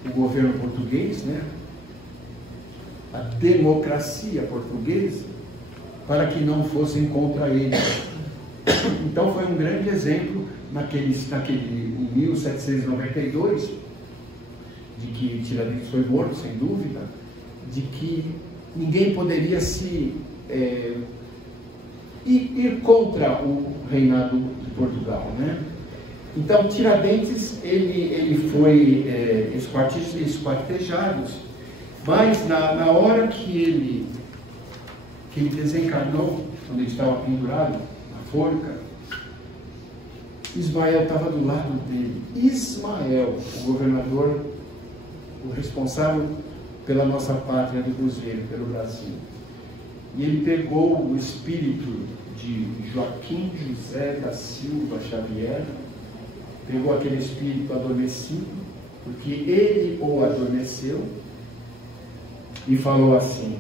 o governo português, né? A democracia portuguesa, para que não fossem contra ele. Então foi um grande exemplo em 1792, de que Tiradentes foi morto, sem dúvida, de que ninguém poderia ir contra o reinado de Portugal, né? Então Tiradentes ele foi esquartejado, mas na hora que ele desencarnou, quando ele estava pendurado na forca, Ismael estava do lado dele. Ismael, o governador, o responsável pela nossa pátria do Cruzeiro, pelo Brasil. E ele pegou o espírito de Joaquim José da Silva Xavier, pegou aquele espírito adormecido, porque ele o adormeceu, e falou assim: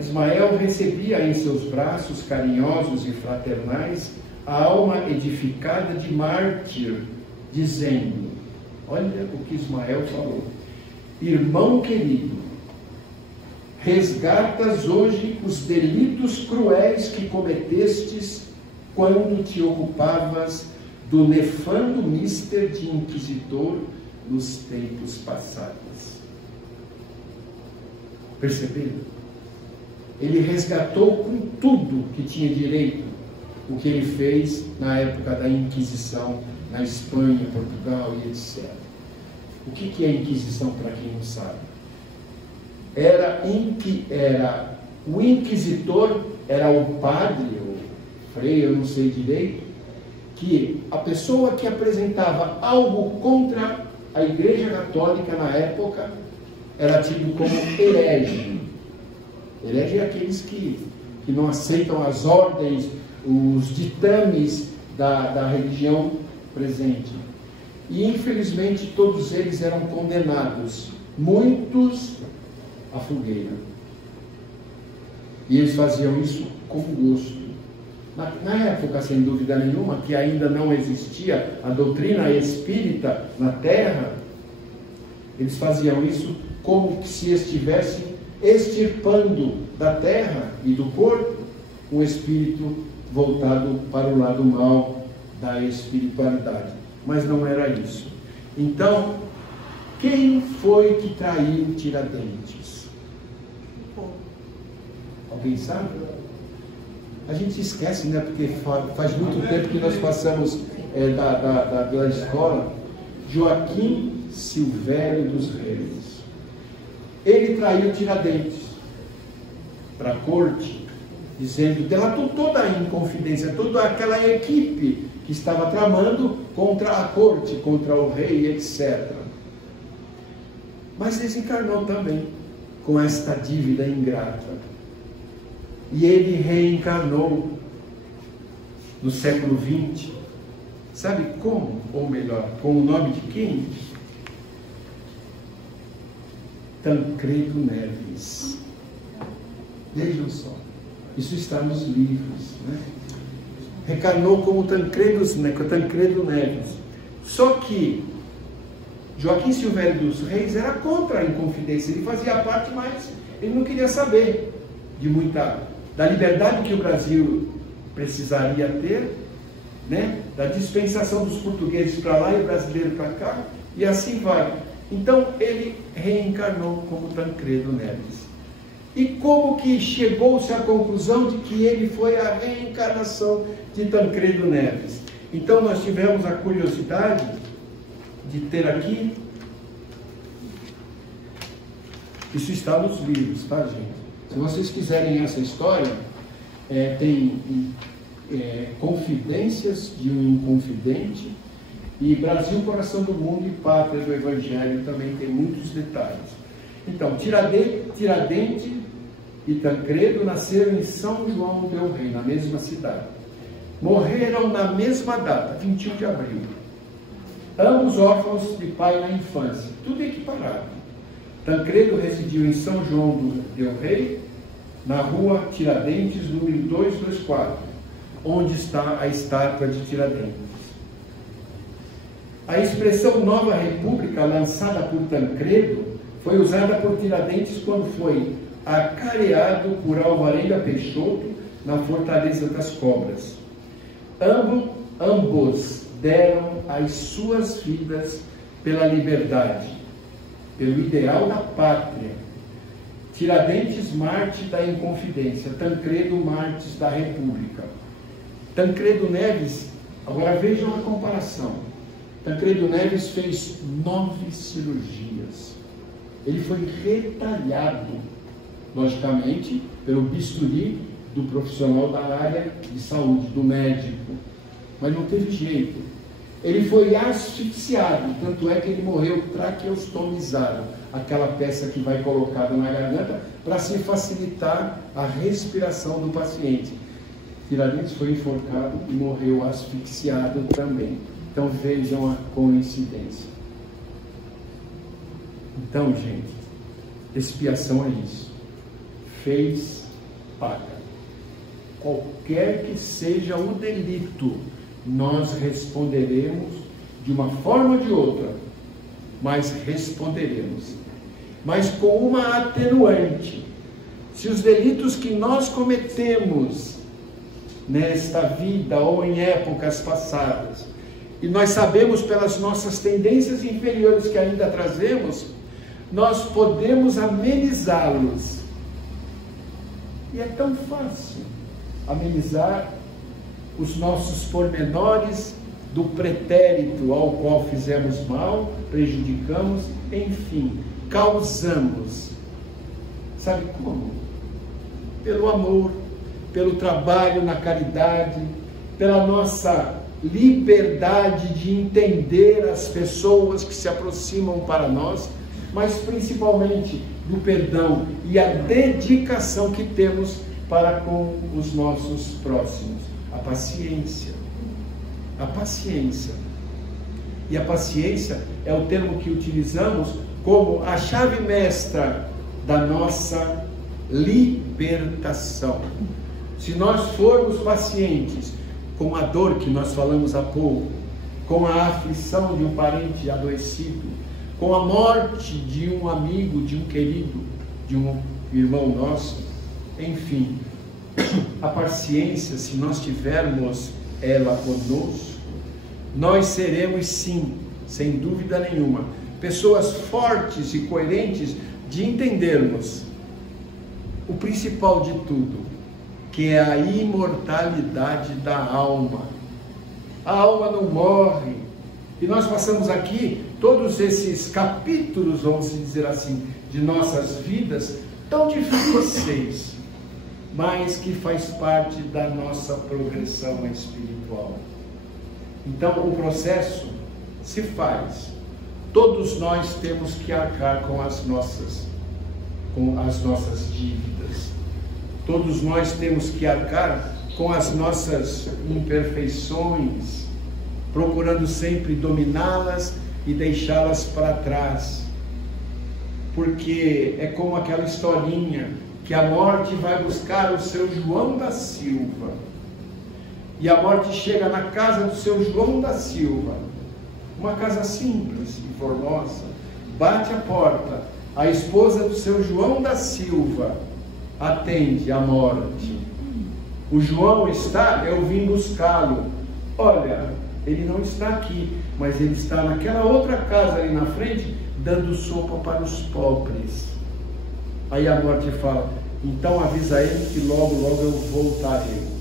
Ismael recebia em seus braços carinhosos e fraternais a alma edificada de mártir, dizendo, olha o que Ismael falou: irmão querido, resgatas hoje os delitos cruéis que cometestes quando te ocupavas do nefando mister de inquisitor nos tempos passados. Perceberam? Ele resgatou com tudo que tinha direito o que ele fez na época da Inquisição, na Espanha, Portugal e etc. O que é Inquisição, para quem não sabe? O inquisitor era o padre, o frei, eu não sei direito, que a pessoa que apresentava algo contra a Igreja Católica na época era tido como herege. Herege é aqueles que não aceitam as ordens, os ditames da religião presente. E infelizmente todos eles eram condenados, muitos à fogueira. E eles faziam isso com gosto. Na época, sem dúvida nenhuma, que ainda não existia a doutrina espírita na Terra, eles faziam isso como se estivessem extirpando da terra e do corpo um espírito voltado para o lado mal da espiritualidade. Mas não era isso. Então, quem foi que traiu Tiradentes? Alguém sabe? A gente esquece, né? Porque faz muito tempo que nós passamos da escola. Joaquim Silvério dos Reis. Ele traiu Tiradentes para a corte, dizendo, delatou toda a inconfidência, toda aquela equipe que estava tramando contra a corte, contra o rei, etc. Mas desencarnou também com esta dívida ingrata. E ele reencarnou no século XX. Sabe como? Ou melhor, com o nome de quem? Tancredo Neves. Vejam só, isso está nos livros, né? Reencarnou como Tancredo Neves. Só que Joaquim Silvério dos Reis era contra a inconfidência. Ele fazia parte, mas ele não queria saber da liberdade que o Brasil precisaria ter, né? Da dispensação dos portugueses para lá e o brasileiro para cá, e assim vai. Então ele reencarnou como Tancredo Neves. E como que chegou-se à conclusão de que ele foi a reencarnação de Tancredo Neves? Então nós tivemos a curiosidade de ter aqui Isso está nos livros, tá, gente? Se vocês quiserem essa história, tem Confidências de um Inconfidente e Brasil, Coração do Mundo e Pátria do Evangelho, também tem muitos detalhes. Então, Tiradentes e Tancredo nasceram em São João del Rei, na mesma cidade. Morreram na mesma data, 21 de abril. Ambos órfãos de pai na infância, tudo equiparado. Tancredo residiu em São João del Rei, na rua Tiradentes, número 224, onde está a estátua de Tiradentes. A expressão Nova República, lançada por Tancredo, foi usada por Tiradentes quando foi acareado por Alvarenga Peixoto na Fortaleza das Cobras. Ambos deram as suas vidas pela liberdade, pelo ideal da pátria. Tiradentes, Marte da Inconfidência, Tancredo, Martes da República. Tancredo Neves, agora vejam a comparação. Tancredo Neves fez 9 cirurgias. Ele foi retalhado, logicamente, pelo bisturi do profissional da área de saúde, do médico. Mas não teve jeito. Ele foi asfixiado, tanto é que ele morreu traqueostomizado, aquela peça que vai colocada na garganta para se facilitar a respiração do paciente. Tiradentes foi enforcado e morreu asfixiado também. Então vejam a coincidência. Então, gente, expiação é isso. Fez, paga. Qualquer que seja o delito, nós responderemos de uma forma ou de outra, mas responderemos. Mas com uma atenuante. Se os delitos que nós cometemos nesta vida ou em épocas passadas, e nós sabemos pelas nossas tendências inferiores que ainda trazemos, nós podemos amenizá-los. E é tão fácil amenizar os nossos pormenores do pretérito ao qual fizemos mal, prejudicamos, enfim, causamos. Sabe como? Pelo amor, pelo trabalho na caridade, pela nossa liberdade de entender as pessoas que se aproximam para nós, mas principalmente do perdão e a dedicação que temos para com os nossos próximos. A paciência. A paciência. E a paciência é o termo que utilizamos como a chave mestra da nossa libertação. Se nós formos pacientes com a dor que nós falamos há pouco, com a aflição de um parente adoecido, com a morte de um amigo, de um querido, de um irmão nosso, enfim, a paciência, se nós tivermos ela conosco, nós seremos sim, sem dúvida nenhuma, pessoas fortes e coerentes de entendermos o principal de tudo, que é a imortalidade da alma. A alma não morre. E nós passamos aqui todos esses capítulos, vamos dizer assim, de nossas vidas, tão difíceis, mas que faz parte da nossa progressão espiritual. Então o processo se faz. Todos nós temos que arcar com as nossas dívidas. Todos nós temos que arcar com as nossas imperfeições, procurando sempre dominá-las e deixá-las para trás. Porque é como aquela historinha que a morte vai buscar o seu João da Silva. E a morte chega na casa do seu João da Silva, uma casa simples e formosa, bate a porta, a esposa do seu João da Silva atende a morte. O João está, eu vim buscá-lo. Olha, ele não está aqui, mas ele está naquela outra casa ali na frente, dando sopa para os pobres. Aí a morte fala, então avisa ele que logo, logo eu voltarei.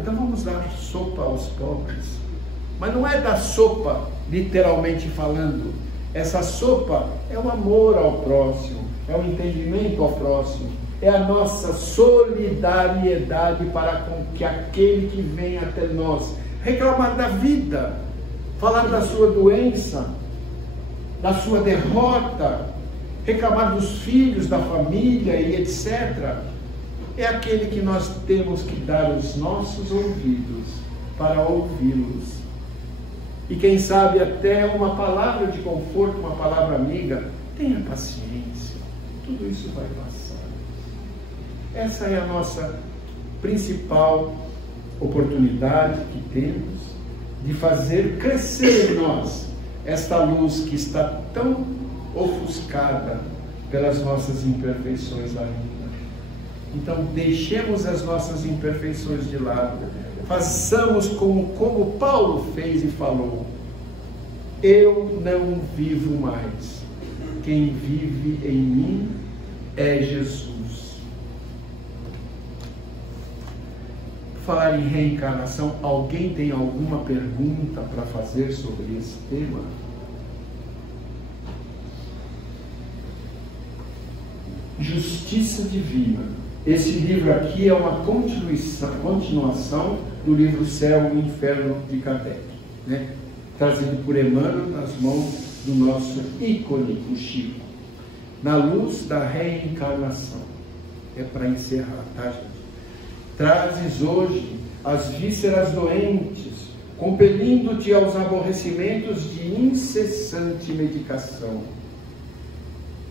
Então vamos dar sopa aos pobres. Mas não é dar sopa, literalmente falando. Essa sopa é o amor ao próximo, é o entendimento ao próximo, é a nossa solidariedade para com que aquele que vem até nós reclamar da vida, falar da sua doença, da sua derrota, reclamar dos filhos, da família e etc. É aquele que nós temos que dar os nossos ouvidos para ouvi-los. E quem sabe até uma palavra de conforto, uma palavra amiga. Tenha paciência, tudo isso vai passar. Essa é a nossa principal oportunidade que temos de fazer crescer em nós esta luz que está tão ofuscada pelas nossas imperfeições ainda. Então, deixemos as nossas imperfeições de lado. Façamos como Paulo fez e falou: eu não vivo mais. Quem vive em mim é Jesus. Por falar em reencarnação, alguém tem alguma pergunta para fazer sobre esse tema? Justiça Divina. Esse livro aqui é uma continuação do livro Céu e Inferno de Kardec, né? Trazido por Emmanuel nas mãos do nosso ícone, o Chico. Na luz da reencarnação. É para encerrar, tá, gente? Trazes hoje as vísceras doentes, compelindo-te aos aborrecimentos de incessante medicação.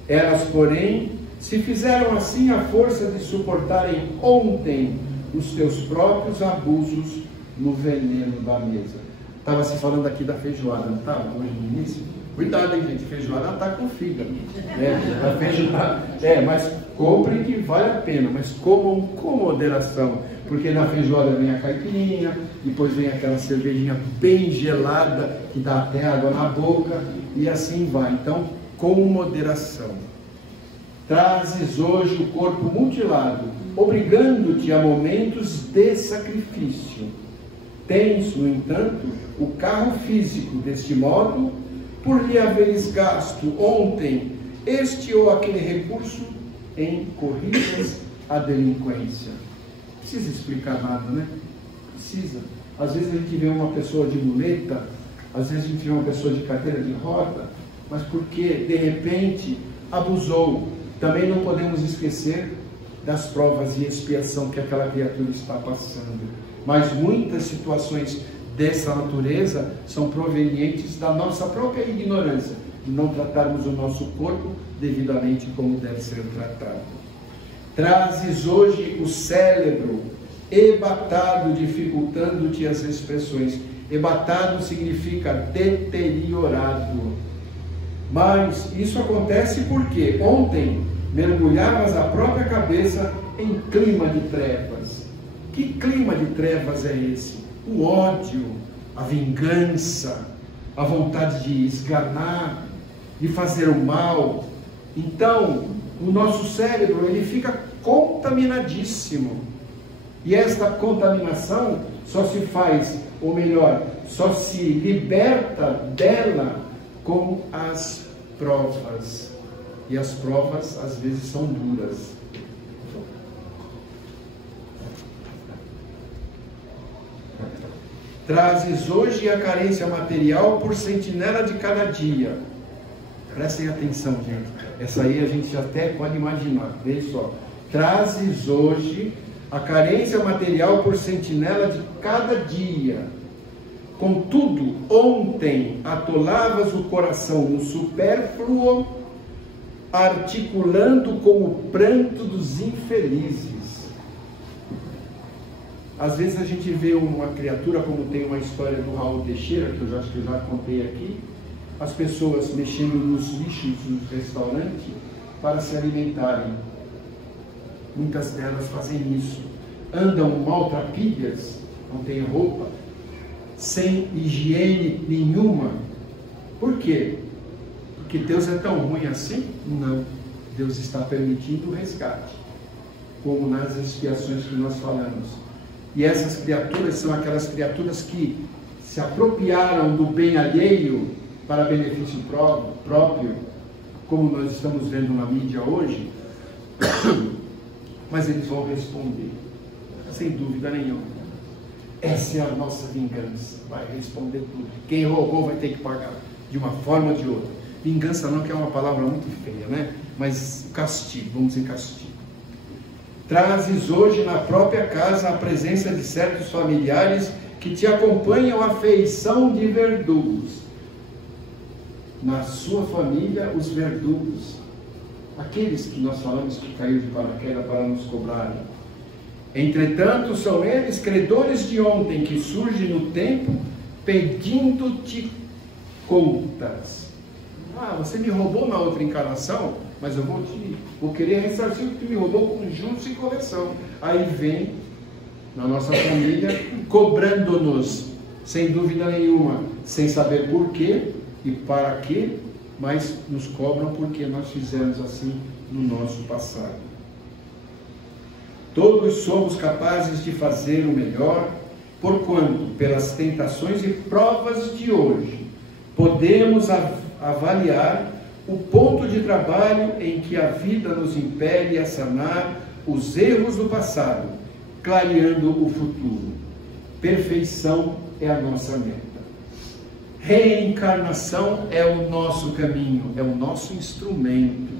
Elas, porém, se fizeram assim à força de suportarem ontem os teus próprios abusos no veneno da mesa. Estava se falando aqui da feijoada, não estava? Hoje no início? Cuidado, hein, gente? Feijoada está com fígado. A feijoada, mas comprem que vale a pena, mas comam com moderação. Porque na feijoada vem a caipirinha, depois vem aquela cervejinha bem gelada, que dá até água na boca, e assim vai. Então, com moderação. Trazes hoje o corpo mutilado, obrigando-te a momentos de sacrifício. Tens, no entanto, o carro físico, deste modo, por lhe haveres gasto ontem este ou aquele recurso em corridas à delinquência. Não precisa explicar nada, né? Precisa. Às vezes a gente vê uma pessoa de muleta, às vezes a gente vê uma pessoa de cadeira de roda, mas porque, de repente, abusou. Também não podemos esquecer das provas e expiação que aquela criatura está passando. Mas muitas situações dessa natureza são provenientes da nossa própria ignorância, de não tratarmos o nosso corpo devidamente como deve ser tratado. Trazes hoje o cérebro ebatado, dificultando-te as expressões. Ebatado significa deteriorado. Mas isso acontece porque ontem mergulhavas a própria cabeça em clima de trevas. Que clima de trevas é esse? O ódio, a vingança, a vontade de esganar, de fazer o mal. Então, o nosso cérebro ele fica contaminadíssimo. E esta contaminação só se faz, ou melhor, só se liberta dela com as provas. E as provas às vezes são duras. Trazes hoje a carência material por sentinela de cada dia. Prestem atenção, gente. Essa aí a gente até pode imaginar. Veja só. Trazes hoje a carência material por sentinela de cada dia. Contudo, ontem atolavas o coração no supérfluo, articulando com o pranto dos infelizes. Às vezes a gente vê uma criatura, como tem uma história do Raul Teixeira, que eu acho que eu já contei aqui, as pessoas mexendo nos lixos do restaurante para se alimentarem. Muitas delas fazem isso. Andam maltrapilhas, não têm roupa, sem higiene nenhuma. Por quê? Porque Deus é tão ruim assim? Não. Deus está permitindo o resgate, como nas expiações que nós falamos. E essas criaturas são aquelas criaturas que se apropriaram do bem alheio para benefício próprio. como nós estamos vendo na mídia hoje, mas eles vão responder, sem dúvida nenhuma. Essa é a nossa vingança, vai responder tudo. Quem roubou vai ter que pagar, de uma forma ou de outra. Vingança não, que é uma palavra muito feia, né? Mas castigo, vamos dizer castigo. Trazes hoje na própria casa a presença de certos familiares que te acompanham à feição de verdugos. Na sua família, os verdugos, aqueles que nós falamos que caiu de paraquedas para nos cobrarem. Entretanto, são eles credores de ontem, que surgem no tempo pedindo-te contas. Ah, você me roubou na outra encarnação, mas eu vou querer ressarcir o que me roubou com juros e correção. Aí vem na nossa família, cobrando-nos, sem dúvida nenhuma, sem saber por quê e para quê, mas nos cobram porque nós fizemos assim no nosso passado. Todos somos capazes de fazer o melhor, porquanto, pelas tentações e provas de hoje, podemos avaliar o ponto de trabalho em que a vida nos impele a sanar os erros do passado, clareando o futuro. Perfeição é a nossa meta. Reencarnação é o nosso caminho, é o nosso instrumento.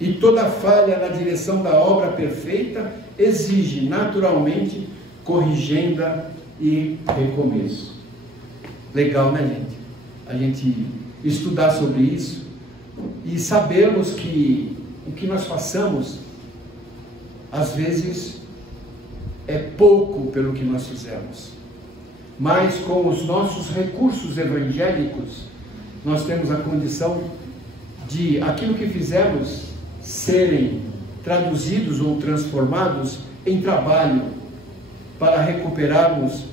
E toda falha na direção da obra perfeita exige naturalmente corrigenda e recomeço. Legal, né, gente? A gente estudar sobre isso e sabermos que o que nós passamos, às vezes, é pouco pelo que nós fizemos. Mas com os nossos recursos evangélicos, nós temos a condição de aquilo que fizemos serem traduzidos ou transformados em trabalho para recuperarmos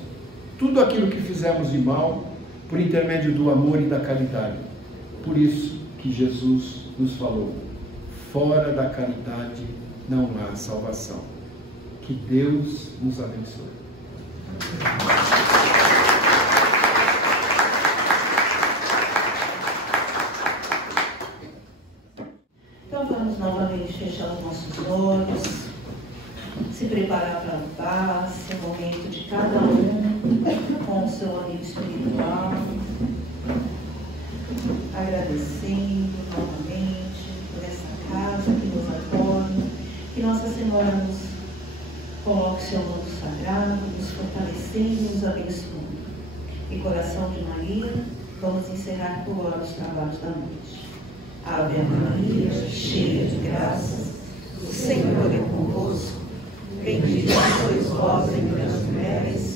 tudo aquilo que fizemos de mal por intermédio do amor e da caridade. Por isso que Jesus nos falou: fora da caridade não há salvação. Que Deus nos abençoe. Então vamos novamente fechar os nossos olhos, se preparar para o passe, o momento de cada um com o seu amigo espiritual, agradecendo novamente por essa casa que nos acolhe, que Nossa Senhora nos coloque o seu manto sagrado, nos fortalecendo e nos abençoando. E coração de Maria, vamos encerrar por hora os trabalhos da noite. Ave Maria, cheia de graças, o Senhor é convosco. Bendita sois vós entre as mulheres,